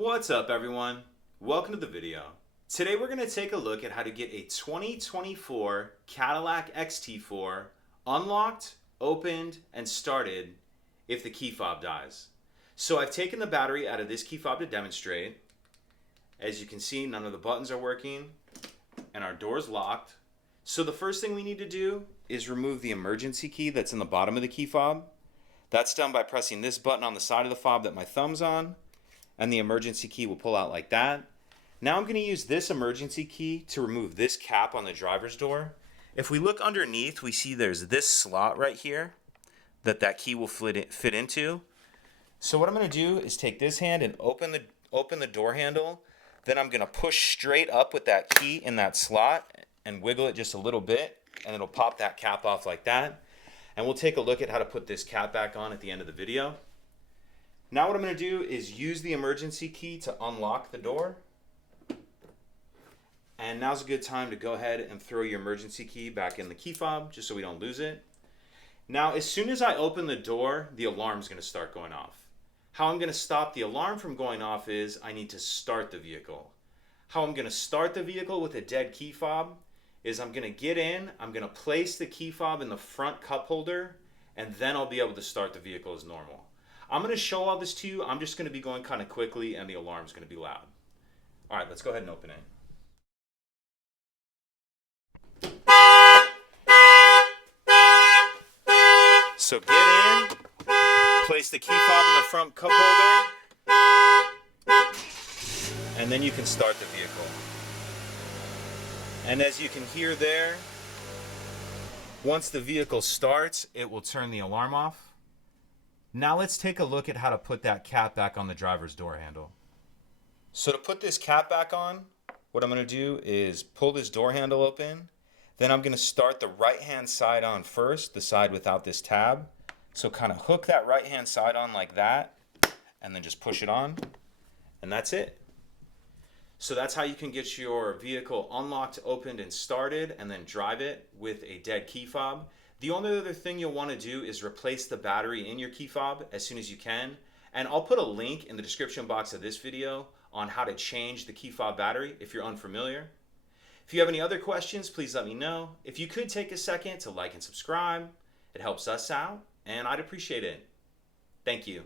What's up everyone? Welcome to the video. Today we're going to take a look at how to get a 2024 Cadillac XT4 unlocked, opened, and started if the key fob dies. So I've taken the battery out of this key fob to demonstrate. As you can see, none of the buttons are working and our door's locked. So the first thing we need to do is remove the emergency key that's in the bottom of the key fob. That's done by pressing this button on the side of the fob that my thumb's on, and the emergency key will pull out like that. Now I'm going to use this emergency key to remove this cap on the driver's door. If we look underneath, we see there's this slot right here that key will fit into. So what I'm going to do is take this hand and open the door handle. Then I'm going to push straight up with that key in that slot and wiggle it just a little bit, and it'll pop that cap off like that. And we'll take a look at how to put this cap back on at the end of the video. Now what I'm going to do is use the emergency key to unlock the door. And now's a good time to go ahead and throw your emergency key back in the key fob just so we don't lose it. Now as soon as I open the door, the alarm's going to start going off. How I'm going to stop the alarm from going off is I need to start the vehicle. How I'm going to start the vehicle with a dead key fob is I'm going to get in, I'm going to place the key fob in the front cup holder, and then I'll be able to start the vehicle as normal. I'm going to show all this to you. I'm just going to be going kind of quickly and the alarm's going to be loud. All right, let's go ahead and open it. So get in, place the key fob in the front cup holder, and then you can start the vehicle. And as you can hear there, once the vehicle starts, it will turn the alarm off. Now let's take a look at how to put that cap back on the driver's door handle. So to put this cap back on, what I'm going to do is pull this door handle open. Then I'm going to start the right hand side on first, the side without this tab. So kind of hook that right hand side on like that, and then just push it on, and that's it. So that's how you can get your vehicle unlocked, opened, and started, and then drive it with a dead key fob. The only other thing you'll want to do is replace the battery in your key fob as soon as you can. And I'll put a link in the description box of this video on how to change the key fob battery if you're unfamiliar. If you have any other questions, please let me know. If you could take a second to like and subscribe, it helps us out, and I'd appreciate it. Thank you.